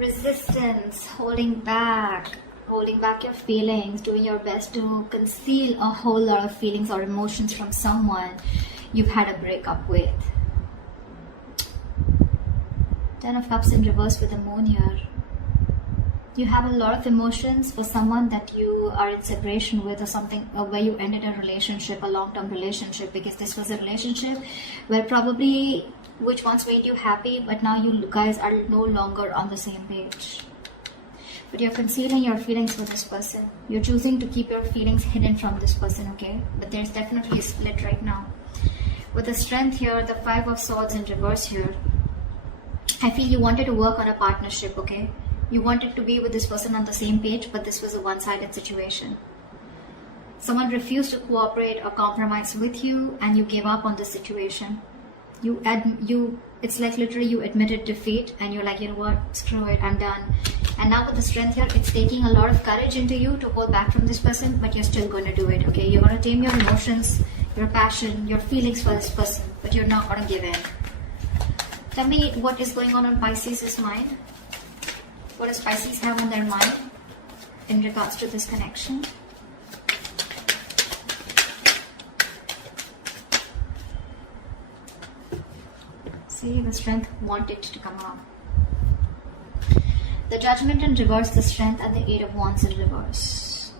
Resistance, holding back your feelings, doing your best to conceal a whole lot of feelings or emotions from someone you've had a breakup with. Ten of Cups in reverse with the Moon here. You have a lot of emotions for someone that you are in separation with, or something, or where you ended a relationship, a long-term relationship, because this was a relationship where probably which once made you happy, but now you guys are no longer on the same page. But you're concealing your feelings for this person. You're choosing to keep your feelings hidden from this person, okay? But there's definitely a split right now. With the Strength here, the Five of Swords in reverse here, I feel you wanted to work on a partnership, okay? You wanted to be with this person on the same page, but this was a one-sided situation. Someone refused to cooperate or compromise with you, and you gave up on the situation. It's like literally you admitted defeat, and you're like, you know what, screw it, I'm done. And now with the Strength here, it's taking a lot of courage into you to hold back from this person, but you're still going to do it, okay? You're going to tame your emotions, your passion, your feelings for this person, but you're not going to give in. Tell me what is going on Pisces' mind. What does Pisces have on their mind in regards to this connection? See, the Strength wanted to come out. The Judgment in reverse, the Strength, and the Eight of Wands in reverse.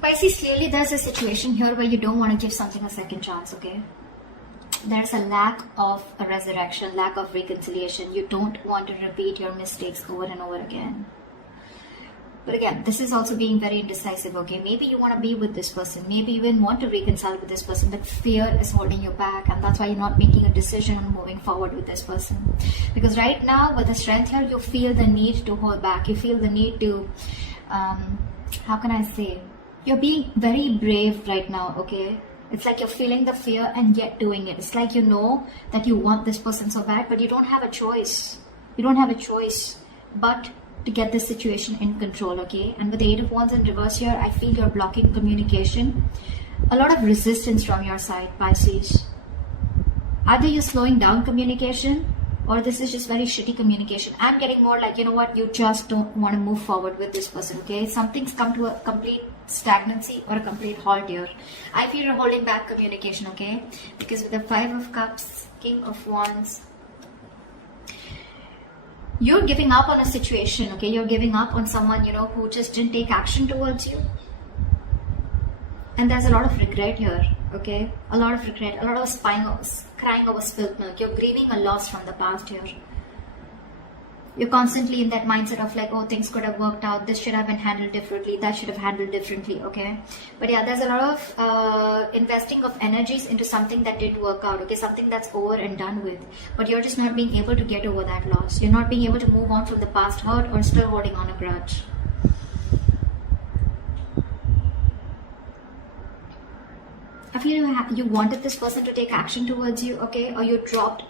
Pisces, clearly there's a situation here where you don't want to give something a second chance, okay? There's a lack of a resurrection, lack of reconciliation. You don't want to repeat your mistakes over and over again. But again, this is also being very indecisive, okay? Maybe you want to be with this person. Maybe you even want to reconcile with this person, but fear is holding you back, and that's why you're not making a decision on moving forward with this person. Because right now, with the Strength here, you feel the need to hold back. You feel the need to, how can I say? You're being very brave right now, okay? It's like you're feeling the fear and yet doing it. It's like you know that you want this person so bad, but you don't have a choice. You don't have a choice but to get this situation in control, okay? And with the Eight of Wands in reverse here, I feel you're blocking communication. A lot of resistance from your side, Pisces. Either you're slowing down communication, or this is just very shitty communication. I'm getting more like, you know what, you just don't want to move forward with this person, okay? Something's come to a complete stagnancy or a complete halt here. I feel you're holding back communication, okay? Because with the Five of Cups, King of Wands, you're giving up on a situation, okay? You're giving up on someone, you know, who just didn't take action towards you. And there's a lot of regret here, okay? A lot of regret, a lot of crying over spilled milk. You're grieving a loss from the past here. You're constantly in that mindset of like, oh, things could have worked out. This should have been handled differently. That should have handled differently, okay? But yeah, there's a lot of investing of energies into something that didn't work out, okay? Something that's over and done with. But you're just not being able to get over that loss. You're not being able to move on from the past hurt, or still holding on a grudge. I feel you wanted this person to take action towards you, okay? Or you dropped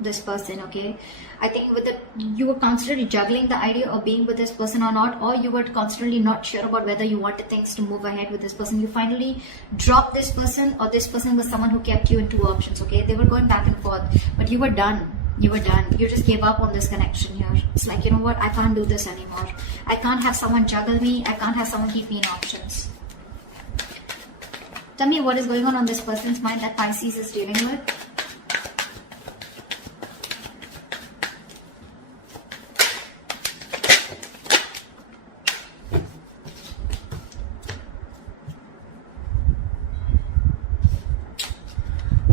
this person, okay? I think you were constantly juggling the idea of being with this person or not, or you were constantly not sure about whether you wanted things to move ahead with this person. You finally dropped this person, or this person was someone who kept you in two options, okay? They were going back and forth, but you were done. You were done. You just gave up on this connection here. It's like, you know what, I can't do this anymore. I can't have someone juggle me. I can't have someone keep me in options. Tell me what is going on this person's mind that Pisces is dealing with.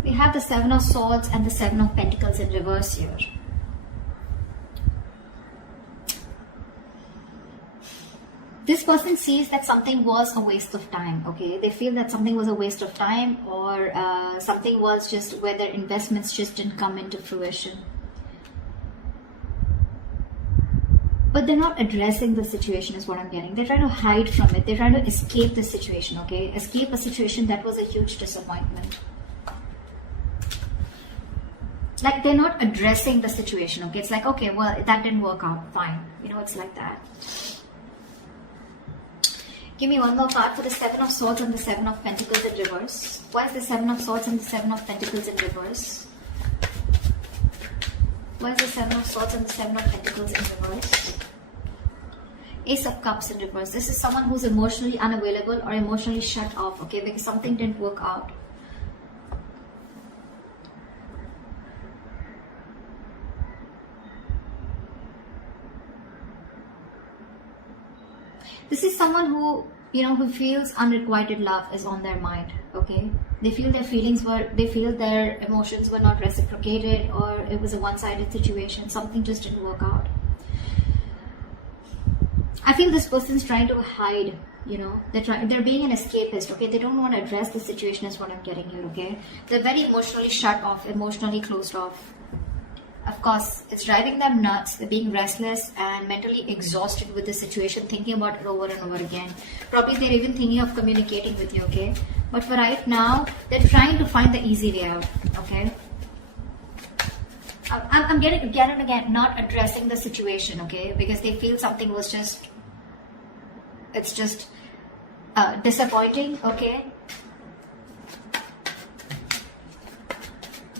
We have the Seven of Swords and the Seven of Pentacles in reverse here. This person sees that something was a waste of time, okay? They feel that something was a waste of time, or something was just where their investments just didn't come into fruition. But they're not addressing the situation is what I'm getting. They're trying to hide from it. They're trying to escape the situation, okay? Escape a situation that was a huge disappointment. Like they're not addressing the situation, okay? It's like, okay, well, that didn't work out, fine. You know, it's like that. Give me one more card for the Seven of Swords and the Seven of Pentacles in reverse. Why is the Seven of Swords and the Seven of Pentacles in reverse? Why is the Seven of Swords and the Seven of Pentacles in reverse? Ace of Cups in reverse. This is someone who's emotionally unavailable or emotionally shut off, okay, because something didn't work out. This is someone who, who feels unrequited love is on their mind, okay? They feel their emotions were not reciprocated, or it was a one-sided situation. Something just didn't work out. I feel this person's trying to hide, they're being an escapist, okay? They don't want to address the situation is what I'm getting here, okay? They're very emotionally shut off, emotionally closed off. Of course, it's driving them nuts. They're being restless and mentally exhausted with the situation, thinking about it over and over again. Probably they're even thinking of communicating with you, okay? But for right now, they're trying to find the easy way out, okay? I'm getting again not addressing the situation, okay? Because they feel something was it's just disappointing, okay?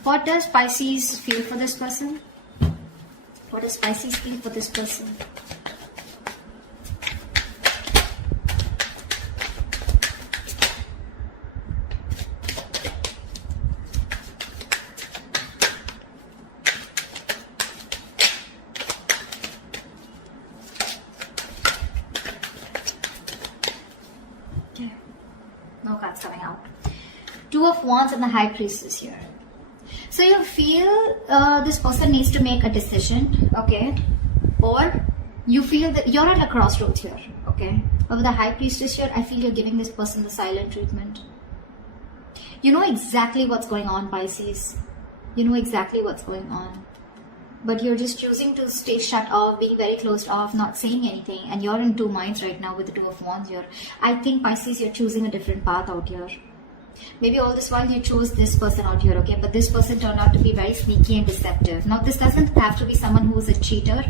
What does Pisces feel for this person? What does Pisces feel for this person? Okay. No cards coming out. Two of Wands and the High Priestess here. So you feel this person needs to make a decision, okay? Or you feel that you're at a crossroads here, okay? But with the High Priestess here, I feel you're giving this person the silent treatment. You know exactly what's going on, Pisces. You know exactly what's going on. But you're just choosing to stay shut off, being very closed off, not saying anything. And you're in two minds right now with the Two of Wands here. I think, Pisces, you're choosing a different path out here. Maybe all this while you chose this person out here, okay? But this person turned out to be very sneaky and deceptive. Now, this doesn't have to be someone who is a cheater.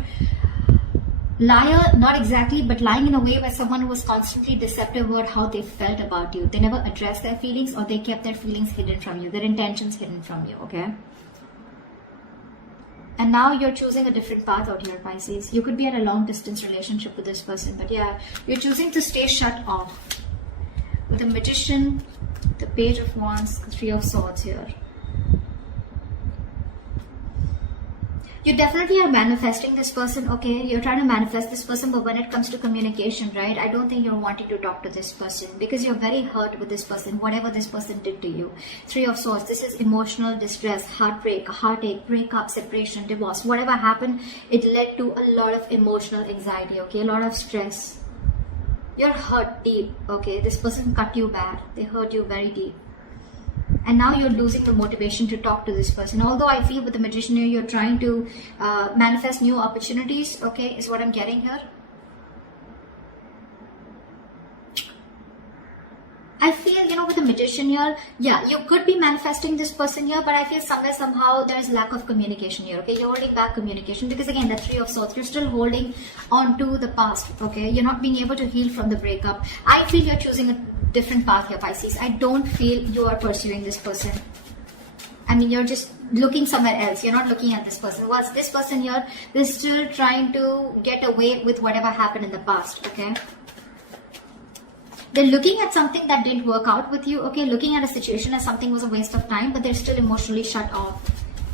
Liar, not exactly, but lying in a way where someone who was constantly deceptive about how they felt about you. They never addressed their feelings, or they kept their feelings hidden from you, their intentions hidden from you, okay? And now you're choosing a different path out here, Pisces. You could be in a long distance relationship with this person, but yeah, you're choosing to stay shut off. With the Magician, the Page of Wands, the Three of Swords here. You definitely are manifesting this person, okay? You're trying to manifest this person, but when it comes to communication, right? I don't think you're wanting to talk to this person because you're very hurt with this person, whatever this person did to you. Three of Swords, this is emotional distress, heartbreak, heartache, breakup, separation, divorce. Whatever happened, it led to a lot of emotional anxiety, okay? A lot of stress. You're hurt deep, okay? This person cut you bad. They hurt you very deep. And now you're losing the motivation to talk to this person. Although I feel with the Magician here, you're trying to manifest new opportunities, okay, is what I'm getting here. I feel, with the Magician here, yeah, you could be manifesting this person here, but I feel somewhere, somehow, there's lack of communication here, okay? You're holding back communication because, again, the Three of Swords, you're still holding on to the past, okay? You're not being able to heal from the breakup. I feel you're choosing a different path here, Pisces. I don't feel you are pursuing this person. I mean, you're just looking somewhere else. You're not looking at this person. What's this person here? They're still trying to get away with whatever happened in the past, okay? They're looking at something that didn't work out with you, okay? Looking at a situation as something was a waste of time, but they're still emotionally shut off,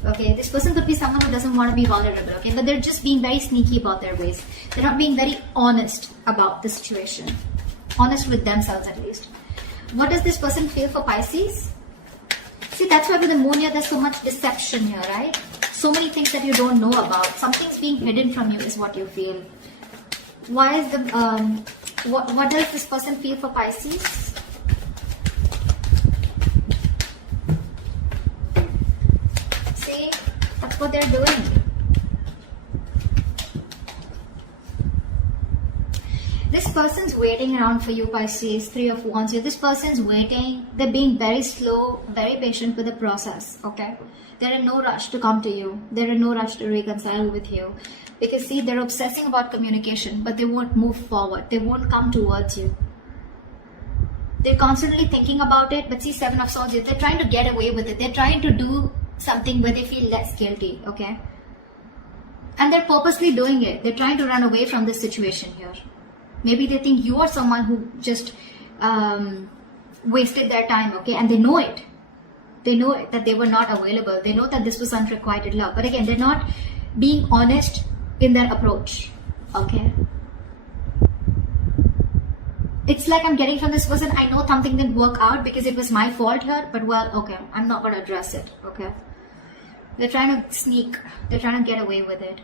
okay? This person could be someone who doesn't want to be vulnerable, okay? But they're just being very sneaky about their ways. They're not being very honest about the situation. Honest with themselves, at least. What does this person feel for Pisces? See, that's why with the Moon here, there's so much deception here, right? So many things that you don't know about. Something's being hidden from you is what you feel. Why is the... What does this person feel for Pisces? See, that's what they're doing. This person's waiting around for you, Pisces. Three of Wands here. This person's waiting. They're being very slow, very patient with the process, okay? They're in no rush to come to you. They're in no rush to reconcile with you. Because see, they're obsessing about communication, but they won't move forward. They won't come towards you. They're constantly thinking about it, but see, Seven of Swords, they're trying to get away with it. They're trying to do something where they feel less guilty, okay? And they're purposely doing it. They're trying to run away from this situation here. Maybe they think you are someone who just wasted their time, okay? And they know it. They know it, that they were not available. They know that this was unrequited love. But again, they're not being honest in their approach, okay? It's like I'm getting from this person, I know something didn't work out because it was my fault here, but well, okay, I'm not going to address it, okay? They're trying to sneak. They're trying to get away with it.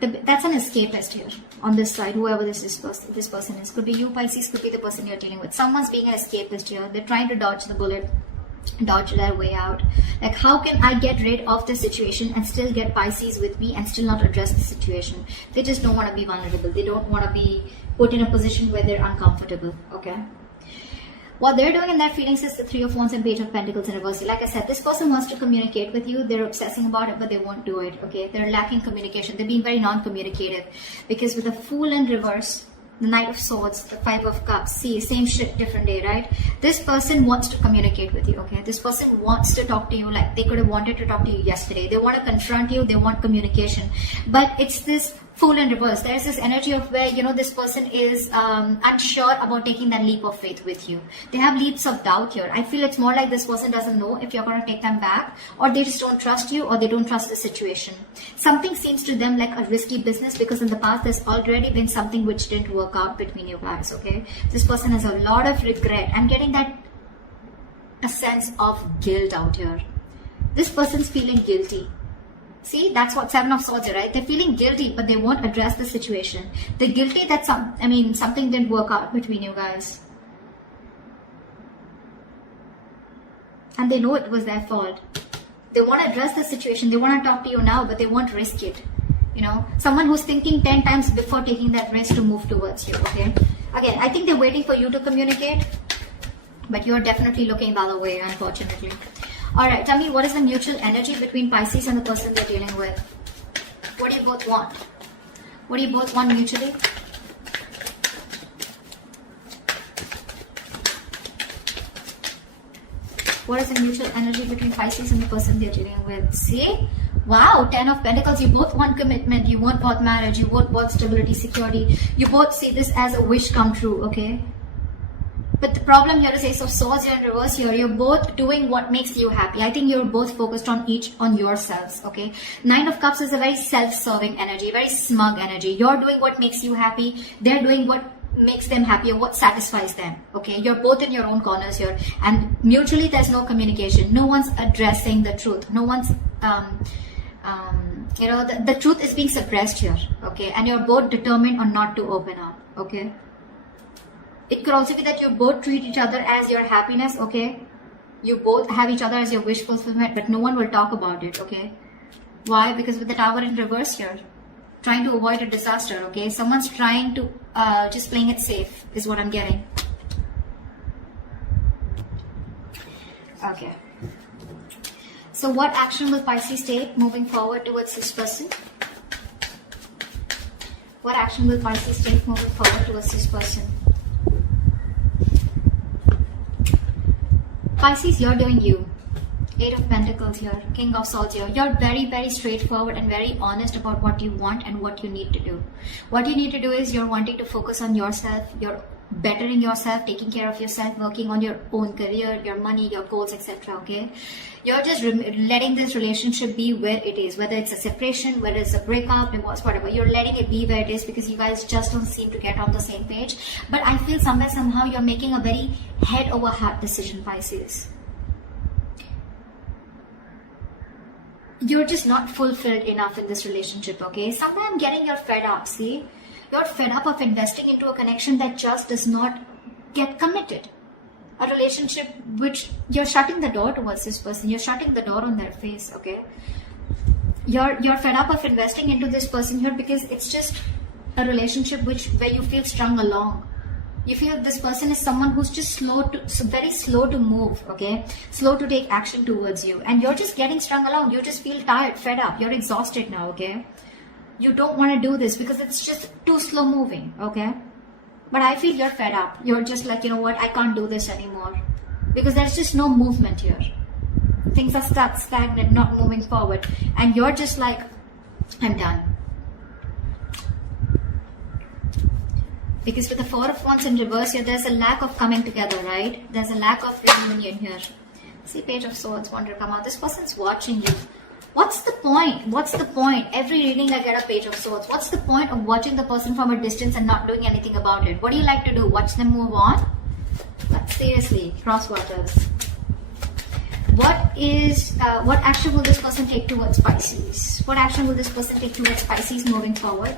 That's an escapist here on this side, whoever this person is. Could be you, Pisces, could be the person you're dealing with. Someone's being an escapist here. They're trying to dodge the bullet, dodge their way out. Like, how can I get rid of this situation and still get Pisces with me and still not address the situation? They just don't want to be vulnerable. They don't want to be put in a position where they're uncomfortable, okay? What they're doing in their feelings is the Three of Wands and Page of Pentacles in reverse. Like I said, this person wants to communicate with you. They're obsessing about it, but they won't do it, okay? They're lacking communication. They're being very non-communicative. Because with the Fool in reverse, the Knight of Swords, the Five of Cups, see, same shit, different day, right? This person wants to communicate with you, okay? This person wants to talk to you like they could have wanted to talk to you yesterday. They want to confront you. They want communication. But it's this Fool in reverse. There's this energy of where, you know, this person is unsure about taking that leap of faith with you. They have leaps of doubt here. I feel it's more like this person doesn't know if you're going to take them back, or they just don't trust you, or they don't trust the situation. Something seems to them like a risky business because in the past there's already been something which didn't work out between you guys, okay? This person has a lot of regret. I'm getting a sense of guilt out here. This person's feeling guilty. See, that's what Seven of Swords is, right? They're feeling guilty, but they won't address the situation. They're guilty that something didn't work out between you guys. And they know it was their fault. They want to address the situation. They want to talk to you now, but they won't risk it. You know, someone who's thinking 10 times before taking that risk to move towards you, okay? Again, I think they're waiting for you to communicate, but you're definitely looking the other way, unfortunately. Alright, tell me, what is the mutual energy between Pisces and the person they're dealing with? What do you both want? What do you both want mutually? What is the mutual energy between Pisces and the person they're dealing with? See? Wow, 10 of Pentacles. You both want commitment. You both want marriage. You both want stability, security. You both see this as a wish come true, okay? But the problem here is Ace of Swords here in reverse here. You're both doing what makes you happy. I think you're both focused on yourselves, okay? Nine of Cups is a very self-serving energy, very smug energy. You're doing what makes you happy. They're doing what makes them happy or what satisfies them, okay? You're both in your own corners here. And mutually, there's no communication. No one's addressing the truth. No one's, you know, the truth is being suppressed here, okay? And you're both determined on not to open up, okay? It could also be that you both treat each other as your happiness, okay? You both have each other as your wish fulfillment, but no one will talk about it, okay? Why? Because with the Tower in reverse here, trying to avoid a disaster, okay? Someone's trying to, just playing it safe is what I'm getting. Okay. So what action will Pisces take moving forward towards this person? What action will Pisces take moving forward towards this person? Pisces, you're doing you. Eight of Pentacles here, King of Swords here. You're very, very straightforward and very honest about what you want and what you need to do. What you need to do is you're wanting to focus on yourself. You're bettering yourself, taking care of yourself, working on your own career, your money, your goals, etc. Okay? You're just letting this relationship be where it is. Whether it's a separation, whether it's a breakup, divorce, whatever. You're letting it be where it is because you guys just don't seem to get on the same page. But I feel somewhere, somehow, you're making a very head over heart decision, Pisces. You're just not fulfilled enough in this relationship, okay? Somewhere I'm getting you're fed up, see? You're fed up of investing into a connection that just does not get committed. A relationship which you're shutting the door towards this person. You're shutting the door on their face, okay? You're fed up of investing into this person here because it's just a relationship where you feel strung along. You feel this person is someone who's just very slow to move, okay? Slow to take action towards you. And you're just getting strung along. You just feel tired, fed up. You're exhausted now, okay? You don't want to do this because it's just too slow moving, okay? But I feel you're fed up. You're just like, you know what? I can't do this anymore. Because there's just no movement here. Things are stuck, stagnant, not moving forward. And you're just like, I'm done. Because with the Four of Wands in reverse here, there's a lack of coming together, right? There's a lack of reunion here. See, Page of Swords want to come out. This person's watching you. What's the point? What's the point? Every reading I get a Page of Swords. What's the point of watching the person from a distance and not doing anything about it? What do you like to do? Watch them move on? But seriously, cross waters. What action will this person take towards Pisces? What action will this person take towards Pisces moving forward?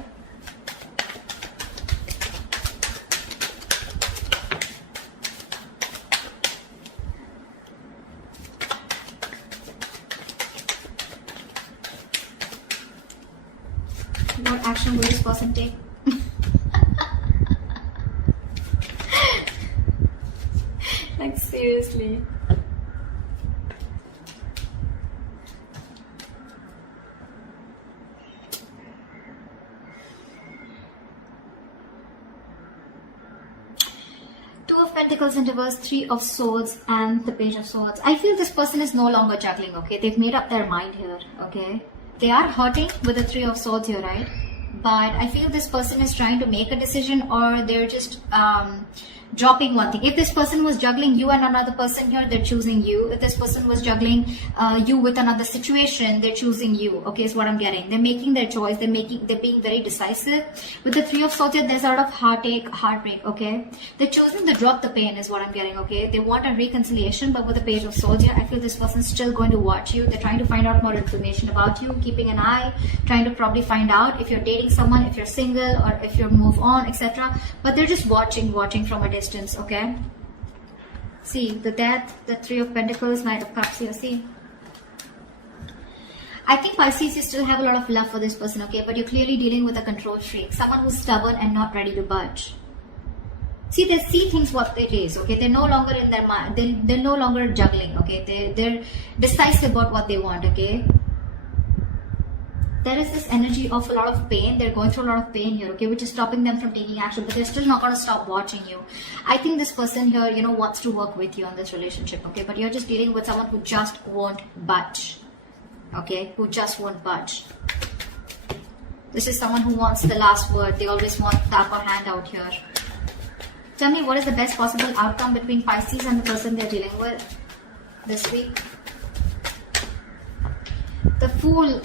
What action will this person take? Like, seriously. Two of Pentacles in reverse, Three of Swords, and the Page of Swords. I feel this person is no longer juggling, okay? They've made up their mind here, okay? They are hurting with the Three of Swords here, right? But I feel this person is trying to make a decision, or they're just dropping one thing. If this person was juggling you and another person here, they're choosing you. If this person was juggling you with another situation, they're choosing you. Okay, is what I'm getting. They're making their choice. They're being very decisive. With the Three of Swords here, there's a lot of heartbreak. Okay, they're choosing to drop the pain, is what I'm getting. Okay, they want a reconciliation, but with the Page of Swords here, I feel this person's still going to watch you. They're trying to find out more information about you, keeping an eye, trying to probably find out if you're dating someone, if you're single, or if you're move on, etc. But they're just watching from a distance. Okay, see the Death, the Three of Pentacles, Knight of Cups here. See, I think Pisces, you still have a lot of love for this person, okay, but you're clearly dealing with a control freak, someone who's stubborn and not ready to budge. See, they see things what it is, okay? They're no longer in their mind. They're no longer juggling, okay? They're decisive about what they want, okay? There is this energy of a lot of pain. They're going through a lot of pain here, okay, which is stopping them from taking action, but they're still not going to stop watching you. I think this person here, you know, wants to work with you on this relationship, okay, but you're just dealing with someone who just won't budge, okay, who just won't budge. This is someone who wants the last word. They always want the upper hand out here. Tell me, what is the best possible outcome between Pisces and the person they're dealing with this week? The Fool.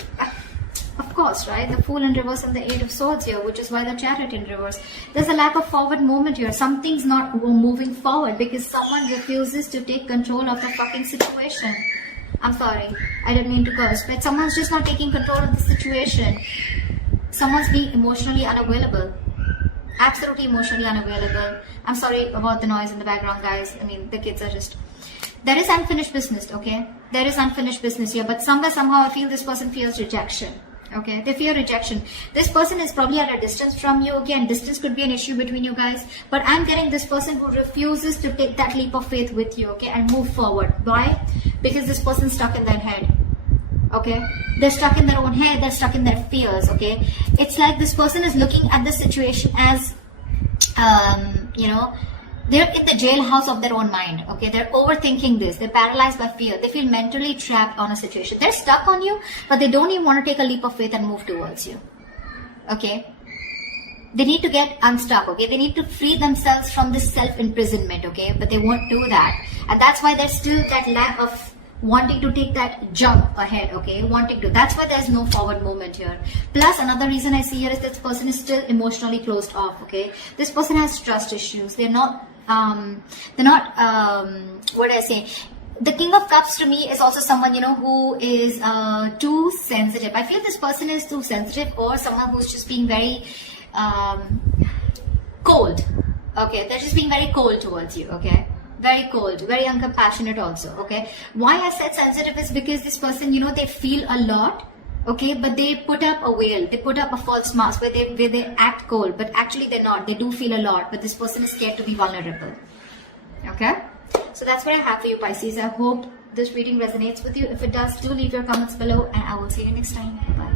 Of course, right? The Fool in reverse and the Eight of Swords here, which is why the Chariot in reverse. There's a lack of forward movement here. Something's not moving forward because someone refuses to take control of the fucking situation. I'm sorry, I didn't mean to curse, but someone's just not taking control of the situation. Someone's being emotionally unavailable. Absolutely emotionally unavailable. I'm sorry about the noise in the background, guys. I mean, the kids are just... There is unfinished business, okay? There is unfinished business here, but somehow I feel this person feels rejection. Okay, they fear rejection. This person is probably at a distance from you. Again, distance could be an issue between you guys, but I'm getting this person who refuses to take that leap of faith with you, okay, and move forward. Why? Because this person's stuck in their head. Okay, they're stuck in their own head. They're stuck in their fears. Okay, it's like this person is looking at the situation as you know, they're in the jailhouse of their own mind. Okay, they're overthinking this. They're paralyzed by fear. They feel mentally trapped on a situation. They're stuck on you, but they don't even want to take a leap of faith and move towards you. Okay, they need to get unstuck. Okay, they need to free themselves from this self-imprisonment. Okay, but they won't do that, and that's why there's still that lack of wanting to take that jump ahead. Okay, wanting to. That's why there's no forward movement here. Plus, another reason I see here is this person is still emotionally closed off. Okay, this person has trust issues. They're not what do I say? The King of Cups to me is also someone, you know, who is too sensitive. I feel this person is too sensitive, or someone who's just being very cold. Okay, they're just being very cold towards you. Okay, very cold, very uncompassionate also. Okay, why I said sensitive is because this person, you know, they feel a lot. Okay, but they put up a veil, they put up a false mask where they act cold, but actually they're not. They do feel a lot, but this person is scared to be vulnerable. Okay, so that's what I have for you, Pisces. I hope this reading resonates with you. If it does, do leave your comments below, and I will see you next time. Bye.